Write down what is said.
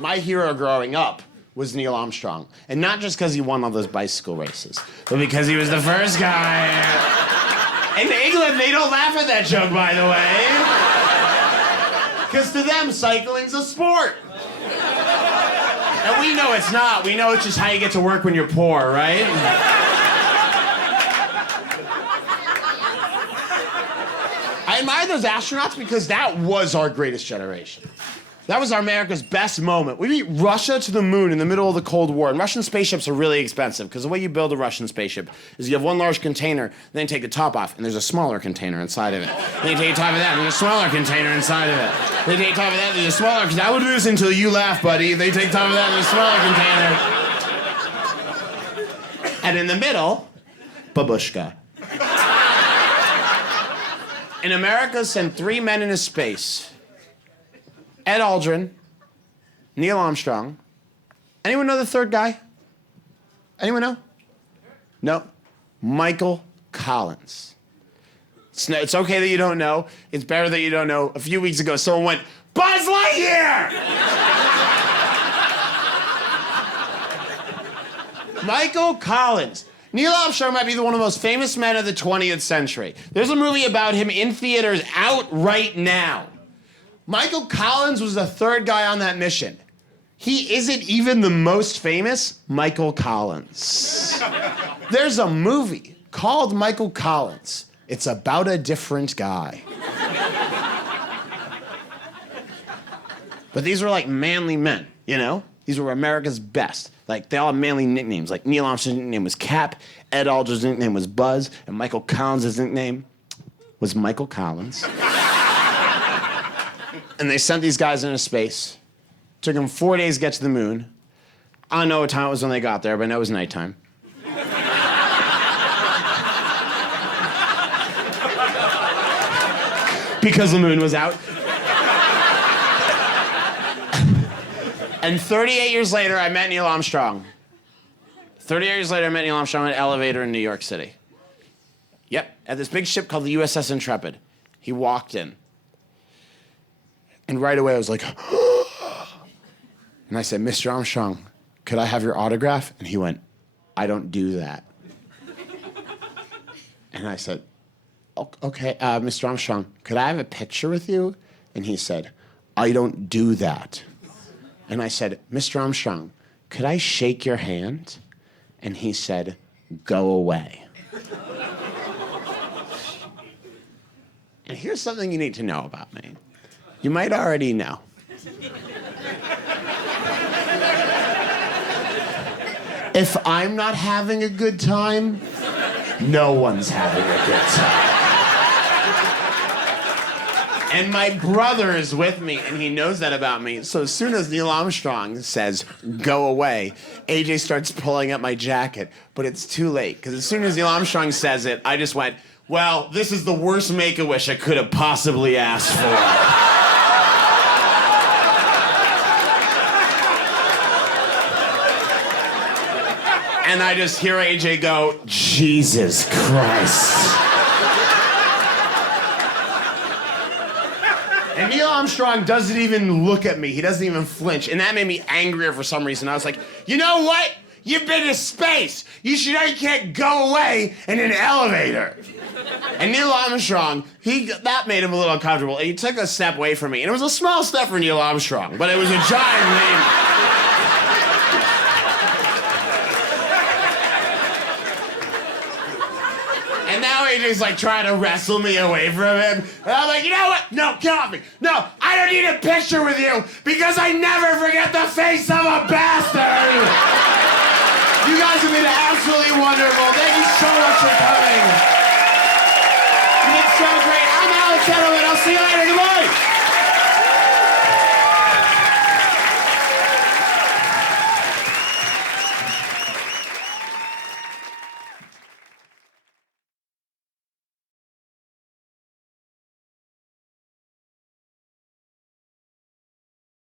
my hero growing up was Neil Armstrong. And not just because he won all those bicycle races, but because he was the first guy. In England, they don't laugh at that joke, by the way. Because to them, cycling's a sport. And we know it's not. We know it's just how you get to work when you're poor, right? I admire those astronauts because that was our greatest generation. That was America's best moment. We beat Russia to the moon in the middle of the Cold War, and Russian spaceships are really expensive because the way you build a Russian spaceship is you have one large container, then you take the top off, and there's a smaller container inside of it. Then you take the top of that, and there's a smaller container inside of it. Then you take the top of that, there's a smaller container. I would do this until you laugh, buddy. They take the top of that, and there's a smaller container. And in the middle, babushka. And America sent 3 men into space. Ed Aldrin, Neil Armstrong. Anyone know the third guy? Anyone know? No. Michael Collins. It's okay that you don't know. It's better that you don't know. A few weeks ago, someone went, Buzz Lightyear! Michael Collins. Neil Armstrong might be one of the most famous men of the 20th century. There's a movie about him in theaters out right now. Michael Collins was the third guy on that mission. He isn't even the most famous Michael Collins. There's a movie called Michael Collins. It's about a different guy. But these were like manly men, you know? These were America's best. Like, they all had manly nicknames. Like, Neil Armstrong's nickname was Cap, Ed Aldrin's nickname was Buzz, and Michael Collins' nickname was Michael Collins. And they sent these guys into space. Took them 4 days to get to the moon. I don't know what time it was when they got there, but I know it was nighttime. Because the moon was out. And 38 years later, I met Neil Armstrong. 38 years later, I met Neil Armstrong in an elevator in New York City. Yep, at this big ship called the USS Intrepid. He walked in. And right away, I was like, and I said, Mr. Armstrong, could I have your autograph? And he went, I don't do that. And I said, okay, Mr. Armstrong, could I have a picture with you? And he said, I don't do that. And I said, Mr. Armstrong, could I shake your hand? And he said, go away. And here's something you need to know about me. You might already know. If I'm not having a good time, no one's having a good time. And my brother is with me, and he knows that about me. So as soon as Neil Armstrong says, go away, AJ starts pulling up my jacket. But it's too late, because as soon as Neil Armstrong says it, I just went, well, this is the worst Make-A-Wish I could have possibly asked for. And I just hear AJ go, Jesus Christ. And Neil Armstrong doesn't even look at me. He doesn't even flinch. And that made me angrier for some reason. I was like, you know what? You've been to space. You should know you can't go away in an elevator. And Neil Armstrong, that made him a little uncomfortable. And he took a step away from me. And it was a small step for Neil Armstrong, but it was a giant leap. And now AJ's like trying to wrestle me away from him. And I'm like, you know what? No, get off me. No, I don't need a picture with you because I never forget the face of a bastard. You guys have been absolutely wonderful. Thank you so much for coming.